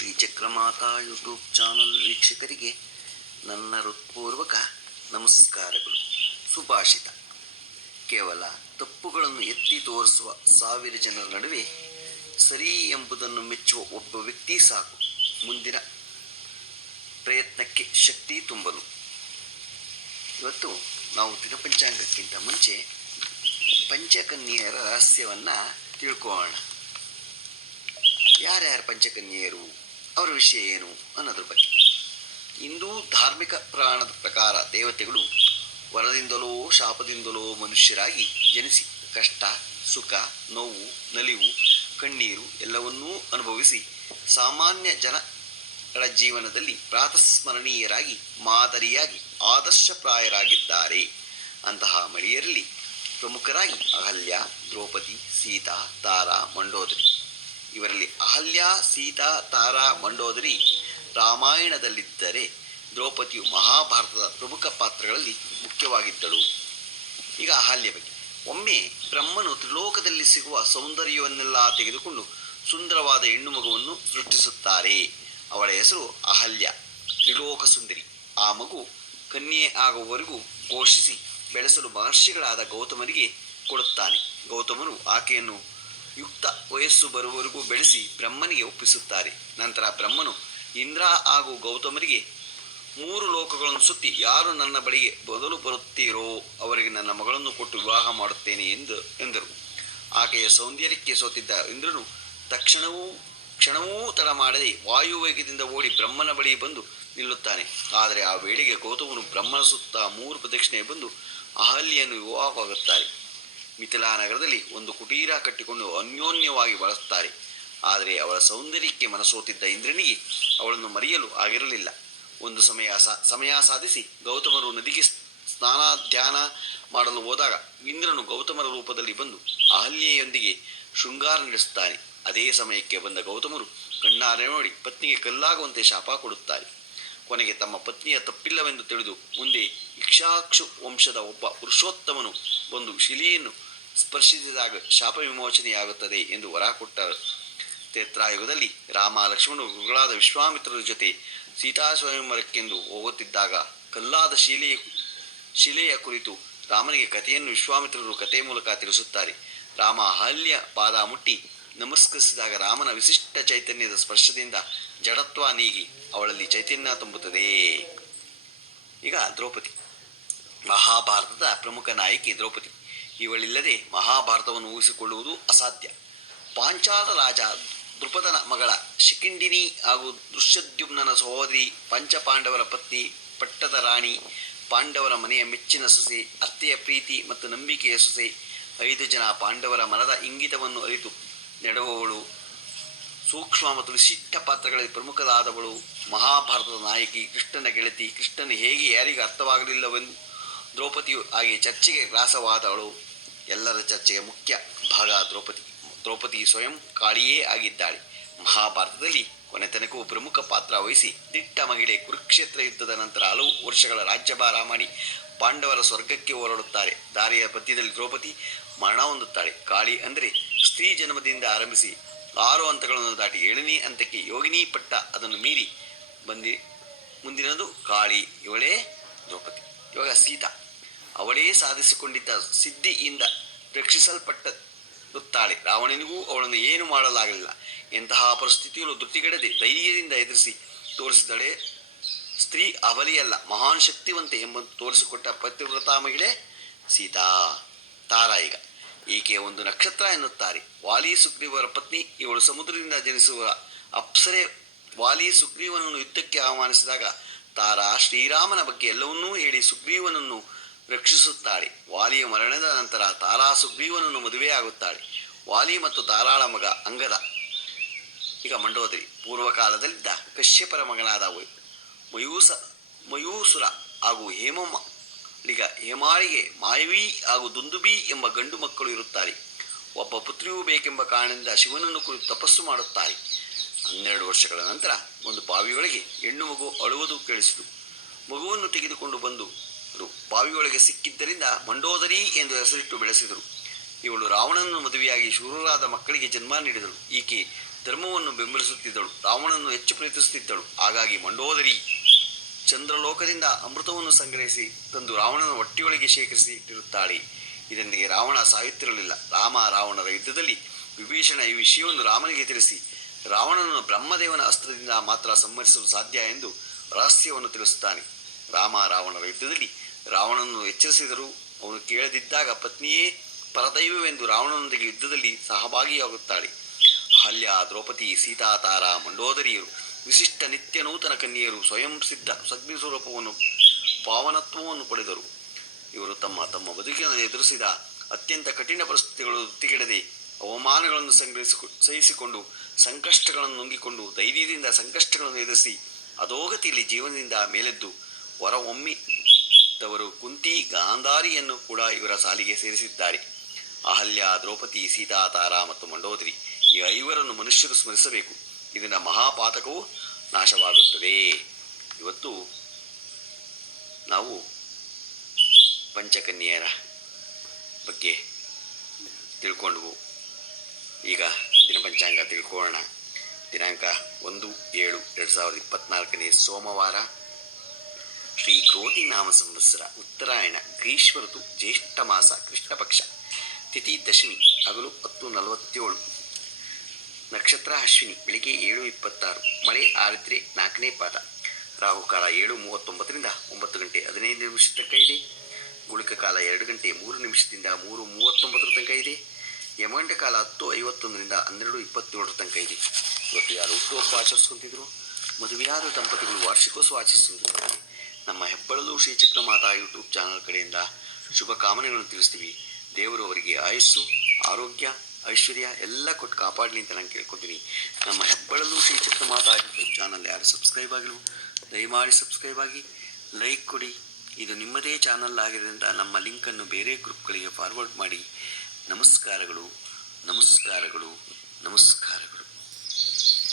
Shri Chakramata YouTube channel ವೀಕ್ಷಕರಿಗೆ ನನ್ನ ಹೃತ್ಪೂರ್ವಕ ನಮಸ್ಕಾರಗಳು. ಸುಭಾಷಿತ. ಕೇವಲ ತಪ್ಪುಗಳನ್ನು ಎತ್ತಿ ತೋರಿಸುವ ಸಾವಿರ ಜನರ ನಡುವೆ ಸರಿ ಎಂಬುದನ್ನು ಮೆಚ್ಚುವ ಒಬ್ಬ ವ್ಯಕ್ತಿ ಸಾಕು. ಮುಂದಿನ ಪ್ರಯತ್ನಕ್ಕೆ ಶಕ್ತಿ ತುಂಬಲು. ಇವತ್ತು ನಾವು ದಿನಪಂಚಾಂಗಕ್ಕಿಂತ ಮುಂಚೆ ಪಂಚಕನ್ಯೆಯರ ರಹಸ್ಯವನ್ನು ತಿಳ್ಕೊಳ್ಳೋಣ. ಯಾರ್ಯಾರು ಪಂಚಕನ್ಯೆಯರು? ಅವರ ವಿಷಯ ಏನು ಅನ್ನೋದ್ರ ಬಗ್ಗೆ. ಹಿಂದೂ ಧಾರ್ಮಿಕ ಪ್ರಾಣದ ಪ್ರಕಾರ ದೇವತೆಗಳು ವರದಿಂದಲೋ ಶಾಪದಿಂದಲೋ ಮನುಷ್ಯರಾಗಿ ಜನಿಸಿ ಕಷ್ಟ, ಸುಖ, ನೋವು, ನಲಿವು, ಕಣ್ಣೀರು ಎಲ್ಲವನ್ನೂ ಅನುಭವಿಸಿ ಸಾಮಾನ್ಯ ಜನಗಳ ಜೀವನದಲ್ಲಿ ಪ್ರಾತಸ್ಮರಣೀಯರಾಗಿ ಮಾದರಿಯಾಗಿ ಆದರ್ಶಪ್ರಾಯರಾಗಿದ್ದಾರೆ. ಅಂತಹ ಮಳಿಯರಲ್ಲಿ ಪ್ರಮುಖರಾಗಿ ಅಹಲ್ಯ, ದ್ರೌಪದಿ, ಸೀತಾ, ತಾರಾ, ಮಂಡೋದರಿ. ಇವರಲ್ಲಿ ಅಹಲ್ಯ ಸೀತಾ, ತಾರಾ, ಮಂಡೋದರಿ, ರಾಮಾಯಣದಲ್ಲಿದ್ದರೆ ದ್ರೌಪದಿಯು ಮಹಾಭಾರತದ ಪ್ರಮುಖ ಪಾತ್ರಗಳಲ್ಲಿ ಮುಖ್ಯವಾಗಿದ್ದಳು. ಈಗ ಅಹಲ್ಯ ಬಗ್ಗೆ. ಒಮ್ಮೆ ಬ್ರಹ್ಮನು ತ್ರಿಲೋಕದಲ್ಲಿ ಸಿಗುವ ಸೌಂದರ್ಯವನ್ನೆಲ್ಲ ತೆಗೆದುಕೊಂಡು ಸುಂದರವಾದ ಹೆಣ್ಣು ಮಗುವನ್ನು ಸೃಷ್ಟಿಸುತ್ತಾರೆ. ಅವಳ ಹೆಸರು ಅಹಲ್ಯ ತ್ರಿಲೋಕ ಸುಂದರಿ. ಆ ಮಗು ಕನ್ಯೆ ಆಗುವವರೆಗೂ ಘೋಷಿಸಿ ಬೆಳೆಸಲು ಮಹರ್ಷಿಗಳಾದ ಗೌತಮರಿಗೆ ಕೊಡುತ್ತಾನೆ. ಗೌತಮನು ಆಕೆಯನ್ನು ಯುಕ್ತ ವಯಸ್ಸು ಬರುವವರೆಗೂ ಬೆಳೆಸಿ ಬ್ರಹ್ಮನಿಗೆ ಒಪ್ಪಿಸುತ್ತಾರೆ. ನಂತರ ಬ್ರಹ್ಮನು ಇಂದ್ರ ಹಾಗೂ ಗೌತಮರಿಗೆ, ಮೂರು ಲೋಕಗಳನ್ನು ಸುತ್ತಿ ಯಾರು ನನ್ನ ಬಳಿಗೆ ಬದಲು ಬರುತ್ತೀರೋ ಅವರಿಗೆ ನನ್ನ ಮಗಳನ್ನು ಕೊಟ್ಟು ವಿವಾಹ ಮಾಡುತ್ತೇನೆ ಎಂದು ಎಂದರು. ಆಕೆಯ ಸೌಂದರ್ಯಕ್ಕೆ ಸೋತಿದ್ದ ಇಂದ್ರನು ತಕ್ಷಣವೂ, ಕ್ಷಣವೂ ತಡ ಮಾಡದೆ ವಾಯುವೇಗದಿಂದ ಓಡಿ ಬ್ರಹ್ಮನ ಬಳಿ ಬಂದು ನಿಲ್ಲುತ್ತಾನೆ. ಆದರೆ ಆ ವೇಳೆಗೆ ಗೌತಮನು ಬ್ರಹ್ಮನ ಸುತ್ತ ಮೂರು ಪ್ರದಕ್ಷಿಣೆ ಬಂದು ಅಹಲ್ಯನ್ನು ವಿವಾಹವಾಗುತ್ತಾರೆ. ಮಿಥಿಲಾ ನಗರದಲ್ಲಿ ಒಂದು ಕುಟೀರ ಕಟ್ಟಿಕೊಂಡು ಅನ್ಯೋನ್ಯವಾಗಿ ಬಳಸುತ್ತಾರೆ. ಆದರೆ ಅವರ ಸೌಂದರ್ಯಕ್ಕೆ ಮನಸೋತಿದ್ದ ಇಂದ್ರನಿಗೆ ಅವಳನ್ನು ಮರೆಯಲು ಆಗಿರಲಿಲ್ಲ. ಒಂದು ಸಮಯ ಸಮಯ ಸಾಧಿಸಿ ಗೌತಮರು ನದಿಗೆ ಸ್ನಾನ ಧ್ಯಾನ ಮಾಡಲು ಹೋದಾಗ ಇಂದ್ರನು ಗೌತಮರ ರೂಪದಲ್ಲಿ ಬಂದು ಅಹಲ್ಯೆಯೊಂದಿಗೆ ಶೃಂಗಾರ ನಡೆಸುತ್ತಾನೆ. ಅದೇ ಸಮಯಕ್ಕೆ ಬಂದ ಗೌತಮರು ಕಣ್ಣಾರೆ ನೋಡಿ ಪತ್ನಿಗೆ ಕಲ್ಲಾಗುವಂತೆ ಶಾಪ ಕೊಡುತ್ತಾರೆ. ಕೊನೆಗೆ ತಮ್ಮ ಪತ್ನಿಯ ತಪ್ಪಿಲ್ಲವೆಂದು ತಿಳಿದು ಮುಂದೆ ಇಕ್ಷಾಕ್ಷು ವಂಶದ ಒಬ್ಬ ಪುರುಷೋತ್ತಮನು ಒಂದು ಶಿಲೆಯನ್ನು ಸ್ಪರ್ಶಿಸಿದಾಗ ಶಾಪ ವಿಮೋಚನೆಯಾಗುತ್ತದೆ ಎಂದು ವರ ಕೊಟ್ಟ ತ್ರೇತ್ರಾಯುಗದಲ್ಲಿ ರಾಮ ಲಕ್ಷ್ಮಣ ಗುರುಗಳಾದ ವಿಶ್ವಾಮಿತ್ರರ ಜೊತೆ ಸೀತಾ ಸ್ವಯಂವರಕ್ಕೆಂದು ಹೋಗುತ್ತಿದ್ದಾಗ ಕಲ್ಲಾದ ಶಿಲೆಯ ಶಿಲೆಯ ಕುರಿತು ರಾಮನಿಗೆ ಕಥೆಯನ್ನು ವಿಶ್ವಾಮಿತ್ರರು ಕಥೆ ಮೂಲಕ ತಿಳಿಸುತ್ತಾರೆ. ರಾಮ ಅಹಲ್ಯ ಪಾದ ಮುಟ್ಟಿ ನಮಸ್ಕರಿಸಿದಾಗ ರಾಮನ ವಿಶಿಷ್ಟ ಚೈತನ್ಯದ ಸ್ಪರ್ಶದಿಂದ ಜಡತ್ವ ನೀಗಿ ಅವಳಲ್ಲಿ ಚೈತನ್ಯ ತುಂಬುತ್ತದೆ. ಈಗ ದ್ರೌಪದಿ ಮಹಾಭಾರತದ ಪ್ರಮುಖ ನಾಯಕಿ ದ್ರೌಪದಿ. ಇವಳಿಲ್ಲದೆ ಮಹಾಭಾರತವನ್ನು ಊಹಿಸಿಕೊಳ್ಳುವುದು ಅಸಾಧ್ಯ. ಪಾಂಚಾಲ ರಾಜ ದೃಪದನ ಮಗಳ ಶಿಖಂಡಿನಿ ಹಾಗೂ ದೃಶ್ಯದ್ಯುಮ್ನನ ಸಹೋದರಿ ಪಂಚಪಾಂಡವರ ಪತ್ನಿ ಪಟ್ಟದ ರಾಣಿ, ಪಾಂಡವರ ಮನೆಯ ಮೆಚ್ಚಿನ ಸೊಸೆ, ಅತ್ತೆಯ ಪ್ರೀತಿ ಮತ್ತು ನಂಬಿಕೆಯ ಸೊಸೆ, ಐದು ಜನ ಪಾಂಡವರ ಮನದ ಇಂಗಿತವನ್ನು ಅರಿತು ನೆಡುವವಳು. ಸೂಕ್ಷ್ಮ ಮತ್ತು ವಿಶಿಷ್ಟ ಪಾತ್ರಗಳಲ್ಲಿ ಪ್ರಮುಖರಾದವಳು ಮಹಾಭಾರತದ ನಾಯಕಿ, ಕೃಷ್ಣನ ಗೆಳತಿ, ಕೃಷ್ಣನು ಹೇಗೆ ಯಾರಿಗೆ ಅರ್ಥವಾಗಲಿಲ್ಲವೆಂದು ದ್ರೌಪದಿಯು ಹಾಗೆ ಚರ್ಚೆಗೆ ಗ್ರಾಸವಾದವಳು. ಎಲ್ಲರ ಚರ್ಚೆಗೆ ಮುಖ್ಯ ಭಾಗ ದ್ರೌಪದಿ. ದ್ರೌಪದಿ ಸ್ವಯಂ ಕಾಳಿಯೇ ಆಗಿದ್ದಾಳೆ. ಮಹಾಭಾರತದಲ್ಲಿ ಕೊನೆತನಕ್ಕೂ ಪ್ರಮುಖ ಪಾತ್ರ ವಹಿಸಿ ದಿಟ್ಟ ಮಹಿಳೆ ಕುರುಕ್ಷೇತ್ರ ಯುದ್ಧದ ನಂತರ ಹಲವು ವರ್ಷಗಳ ರಾಜ್ಯಭಾರ ಮಾಡಿ ಪಾಂಡವರ ಸ್ವರ್ಗಕ್ಕೆ ಹೊರಡುತ್ತಾರೆ. ದಾರಿಯ ಪದ್ಯದಲ್ಲಿ ದ್ರೌಪದಿ ಮರಣ ಹೊಂದುತ್ತಾಳೆ. ಕಾಳಿ ಅಂದರೆ ಸ್ತ್ರೀ ಜನ್ಮದಿಂದ ಆರಂಭಿಸಿ ಆರು ಹಂತಗಳನ್ನು ದಾಟಿ ಏಳನೇ ಹಂತಕ್ಕೆ ಯೋಗಿನಿ ಪಟ್ಟ ಅದನ್ನು ಮೀರಿ ಬಂದಿ, ಮುಂದಿನದು ಕಾಳಿ, ಇವಳೇ ದ್ರೌಪದಿ. ಇವಾಗ ಸೀತಾ. ಅವಳೇ ಸಾಧಿಸಿಕೊಂಡಿದ್ದ ಸಿದ್ಧಿಯಿಂದ ರಕ್ಷಿಸಲ್ಪಟ್ಟುತ್ತಾಳೆ ರಾವಣನಿಗೂ ಅವಳನ್ನು ಏನು ಮಾಡಲಾಗಲಿಲ್ಲ. ಎಂತಹ ಪರಿಸ್ಥಿತಿಯನ್ನು ಧೃತಿಗೆಡದೆ ಧೈರ್ಯದಿಂದ ಎದುರಿಸಿ ತೋರಿಸಿದಳೆ ಸ್ತ್ರೀ ಅವಲಿಯಲ್ಲ ಮಹಾನ್ ಶಕ್ತಿವಂತೆ ಎಂಬುದು ತೋರಿಸಿಕೊಟ್ಟ ಪತಿವ್ರತಾ ಮಹಿಳೆ ಸೀತಾ ತಾರಾ ಈಗ. ಈಕೆ ಒಂದು ನಕ್ಷತ್ರ ಎನ್ನುತ್ತಾರೆ. ವಾಲಿ ಸುಗ್ರೀವರ ಪತ್ನಿ, ಇವಳು ಸಮುದ್ರದಿಂದ ಜನಿಸುವ ಅಪ್ಸರೆ. ವಾಲಿ ಸುಗ್ರೀವನನ್ನು ಯುದ್ಧಕ್ಕೆ ಆಹ್ವಾನಿಸಿದಾಗ ತಾರಾ ಶ್ರೀರಾಮನ ಬಗ್ಗೆ ಎಲ್ಲವನ್ನೂ ಹೇಳಿ ಸುಗ್ರೀವನನ್ನು ರಕ್ಷಿಸುತ್ತಾಳೆ. ವಾಲಿಯ ಮರಣದ ನಂತರ ತಾರಾ ಸುಗ್ರೀವನನ್ನು ಮದುವೆಯಾಗುತ್ತಾಳೆ. ವಾಲಿ ಮತ್ತು ತಾರಾಳ ಮಗ ಅಂಗದ. ಈಗ ಮಂಡೋದರಿ, ಪೂರ್ವಕಾಲದಲ್ಲಿದ್ದ ಕಶ್ಯಪರ ಮಗನಾದ ಮಯೂಸ, ಮಯೂಸುರ ಹಾಗೂ ಹೇಮಮ್ಮ. ಈಗ ಹೇಮಾಳಿಗೆ ಮಾಯವಿ ಹಾಗೂ ದುಂದುಬಿ ಎಂಬ ಗಂಡು ಮಕ್ಕಳು ಇರುತ್ತಾರೆ. ಒಬ್ಬ ಪುತ್ರಿಯೂ ಬೇಕೆಂಬ ಕಾರಣದಿಂದ ಶಿವನನ್ನು ಕುರಿತು ತಪಸ್ಸು ಮಾಡುತ್ತಾರೆ. ಹನ್ನೆರಡು ವರ್ಷಗಳ ನಂತರ ಒಂದು ಬಾವಿಯೊಳಗೆ ಹೆಣ್ಣು ಮಗು ಅಳುವುದು ಕೇಳಿಸಿತು. ಮಗುವನ್ನು ತೆಗೆದುಕೊಂಡು ಬಂದು ಬಾವಿಯೊಳಗೆ ಸಿಕ್ಕಿದ್ದರಿಂದ ಮಂಡೋದರಿ ಎಂದು ಹೆಸರಿಟ್ಟು ಬೆಳೆಸಿದರು. ಇವಳು ರಾವಣನನ್ನು ಮದುವೆಯಾಗಿ ಶೂರರಾದ ಮಕ್ಕಳಿಗೆ ಜನ್ಮ ನೀಡಿದಳು. ಈಕೆ ಧರ್ಮವನ್ನು ಬೆಂಬಲಿಸುತ್ತಿದ್ದಳು, ರಾವಣನನ್ನು ಹೆಚ್ಚು ಪ್ರೀತಿಸುತ್ತಿದ್ದಳು. ಹಾಗಾಗಿ ಮಂಡೋದರಿ ಚಂದ್ರಲೋಕದಿಂದ ಅಮೃತವನ್ನು ಸಂಗ್ರಹಿಸಿ ತಂದು ರಾವಣನ ಹೊಟ್ಟೆಯೊಳಗೆ ಶೇಖರಿಸಿ ಇಟ್ಟಿರುತ್ತಾಳೆ. ಇದರೊಂದಿಗೆ ರಾವಣ ಸಾಯುತ್ತಿರಲಿಲ್ಲ. ರಾಮ ರಾವಣರ ಯುದ್ಧದಲ್ಲಿ ವಿಭೀಷಣ ಈ ವಿಷಯವನ್ನು ರಾಮನಿಗೆ ತಿಳಿಸಿ, ರಾವಣನನ್ನು ಬ್ರಹ್ಮದೇವನ ಅಸ್ತ್ರದಿಂದ ಮಾತ್ರ ಸಂಹರಿಸಲು ಸಾಧ್ಯ ಎಂದು ರಹಸ್ಯವನ್ನು ತಿಳಿಸುತ್ತಾನೆ. ರಾಮ ರಾವಣರ ಯುದ್ಧದಲ್ಲಿ ರಾವಣನನ್ನು ಎಚ್ಚರಿಸಿದರು. ಅವನು ಕೇಳದಿದ್ದಾಗ ಪತ್ನಿಯೇ, ಪರದೈವವೆಂದು ರಾವಣನೊಂದಿಗೆ ಯುದ್ಧದಲ್ಲಿ ಸಹಭಾಗಿಯಾಗುತ್ತಾಳೆ. ಹಲ್ಯ ದ್ರೌಪದಿ, ಸೀತಾ, ತಾರ, ಮಂಡೋದರಿಯರು, ವಿಶಿಷ್ಟ ನಿತ್ಯ ನೂತನ ಕನ್ಯೆಯರು ಸ್ವಯಂ ಸಿದ್ಧ ಸಗ್ನಿ ಸ್ವರೂಪವನ್ನು, ಪಾವನತ್ವವನ್ನು ಪಡೆದರು. ಇವರು ತಮ್ಮ ತಮ್ಮ ಬದುಕಿನಲ್ಲಿ ಎದುರಿಸಿದ ಅತ್ಯಂತ ಕಠಿಣ ಪರಿಸ್ಥಿತಿಗಳು ತಿಗಿಡದೆ ಅವಮಾನಗಳನ್ನು ಸಂಗ್ರಹಿಸಿಕೊ, ಸಹಿಸಿಕೊಂಡು ಸಂಕಷ್ಟಗಳನ್ನು ನುಂಗಿಕೊಂಡು ಧೈರ್ಯದಿಂದ ಸಂಕಷ್ಟಗಳನ್ನು ಎದುರಿಸಿ ಅಧೋಗತಿಯಲ್ಲಿ ಜೀವನದಿಂದ ಮೇಲೆದ್ದು ಹೊರಹೊಮ್ಮಿದವರು ಕುಂತಿ ಗಾಂಧಾರಿಯನ್ನು ಕೂಡ ಇವರ ಸಾಲಿಗೆ ಸೇರಿಸಿದ್ದಾರೆ. ಅಹಲ್ಯ, ದ್ರೌಪದಿ, ಸೀತಾ, ತಾರಾ ಮತ್ತು ಮಂಡೋದರಿ ಈ ಐವರನ್ನು ಮನುಷ್ಯರು ಸ್ಮರಿಸಬೇಕು. ಇದರಿಂದ ಮಹಾಪಾತಕವು ನಾಶವಾಗುತ್ತದೆ. ಇವತ್ತು ನಾವು ಪಂಚಕನ್ಯೆಯರ ಬಗ್ಗೆ ತಿಳ್ಕೊಂಡ್ವು ಈಗ ದಿನ ಪಂಚಾಂಗ ತಿಳ್ಕೊಳ್ಳೋಣ. ದಿನಾಂಕ ಒಂದು ಏಳು ಎರಡು ಸಾವಿರದ ಇಪ್ಪತ್ನಾಲ್ಕನೇ ಸೋಮವಾರ ಶ್ರೀ ಕ್ರೋಧಿ ನಾಮ ಸಂವತ್ಸರ ಉತ್ತರಾಯಣ ಗ್ರೀಷ್ಮ ಋತು ಜ್ಯೇಷ್ಠ ಮಾಸ ಕೃಷ್ಣ ಪಕ್ಷ, ತಿಥಿ ದಶಮಿ, ಹಗಲು ಹತ್ತು ನಲವತ್ತೇಳು, ನಕ್ಷತ್ರ ಅಶ್ವಿನಿ, ಬೆಳಿಗ್ಗೆ ಏಳು ಇಪ್ಪತ್ತಾರು, ಮಳೆ ಆರಿದ್ರೆ ನಾಲ್ಕನೇ ಪಾದ ರಾಹುಕಾಲ ಏಳು ಮೂವತ್ತೊಂಬತ್ತರಿಂದ ಒಂಬತ್ತು ಗಂಟೆ ಹದಿನೈದು ನಿಮಿಷ ತನಕ ಇದೆ, ಗುಳಿಕ ಕಾಲ ಎರಡು ಗಂಟೆ ಮೂರು ನಿಮಿಷದಿಂದ ಮೂರು ಮೂವತ್ತೊಂಬತ್ತರ ತನಕ ಇದೆ ಯಮಾಂಡ ಕಾಲ ಹತ್ತು ಐವತ್ತೊಂದರಿಂದ ಹನ್ನೆರಡು ಇಪ್ಪತ್ತೇಳರ ತನಕ ಇದೆ. ಇವತ್ತು ಯಾರು ಹುಟ್ಟುಹಬ್ಬ ಆಚರಿಸ್ಕೊಂತಿದ್ರು? ಮದುವೆಯಾದ ದಂಪತಿಗಳು ವಾರ್ಷಿಕೋತ್ಸವ ಆಚರಿಸ್ತಿದ್ದಾರೆ ನಮ್ಮ ಹೆಬ್ಬಳಲು ಶ್ರೀ ಮಾತಾ ಯೂಟ್ಯೂಬ್ ಚಾನಲ್ ಕಡೆಯಿಂದ ಶುಭ ಕಾಮನೆಗಳನ್ನು ತಿಳಿಸ್ತೀವಿ. ದೇವರು ಅವರಿಗೆ ಆಯಸ್ಸು, ಆರೋಗ್ಯ, ಐಶ್ವರ್ಯ ಎಲ್ಲ ಕೊಟ್ಟು ಕಾಪಾಡಲಿ ಅಂತ ನಾನು ಕೇಳ್ಕೊತೀನಿ. ನಮ್ಮ ಹೆಬ್ಬಳಲು ಶ್ರೀ ಮಾತಾ ಯೂಟ್ಯೂಬ್ ಚಾನಲ್ ಯಾರು ಸಬ್ಸ್ಕ್ರೈಬ್ ಆಗಿಲ್ಲ ದಯಮಾಡಿ ಸಬ್ಸ್ಕ್ರೈಬ್ ಆಗಿ, ಲೈಕ್ ಕೊಡಿ. ಇದು ನಿಮ್ಮದೇ ಚಾನಲ್ ಆಗಿರೋದ್ರಿಂದ ನಮ್ಮ ಲಿಂಕನ್ನು ಬೇರೆ ಗ್ರೂಪ್ಗಳಿಗೆ ಫಾರ್ವರ್ಡ್ ಮಾಡಿ. ನಮಸ್ಕಾರಗಳು ನಮಸ್ಕಾರಗಳು ನಮಸ್ಕಾರಗಳು.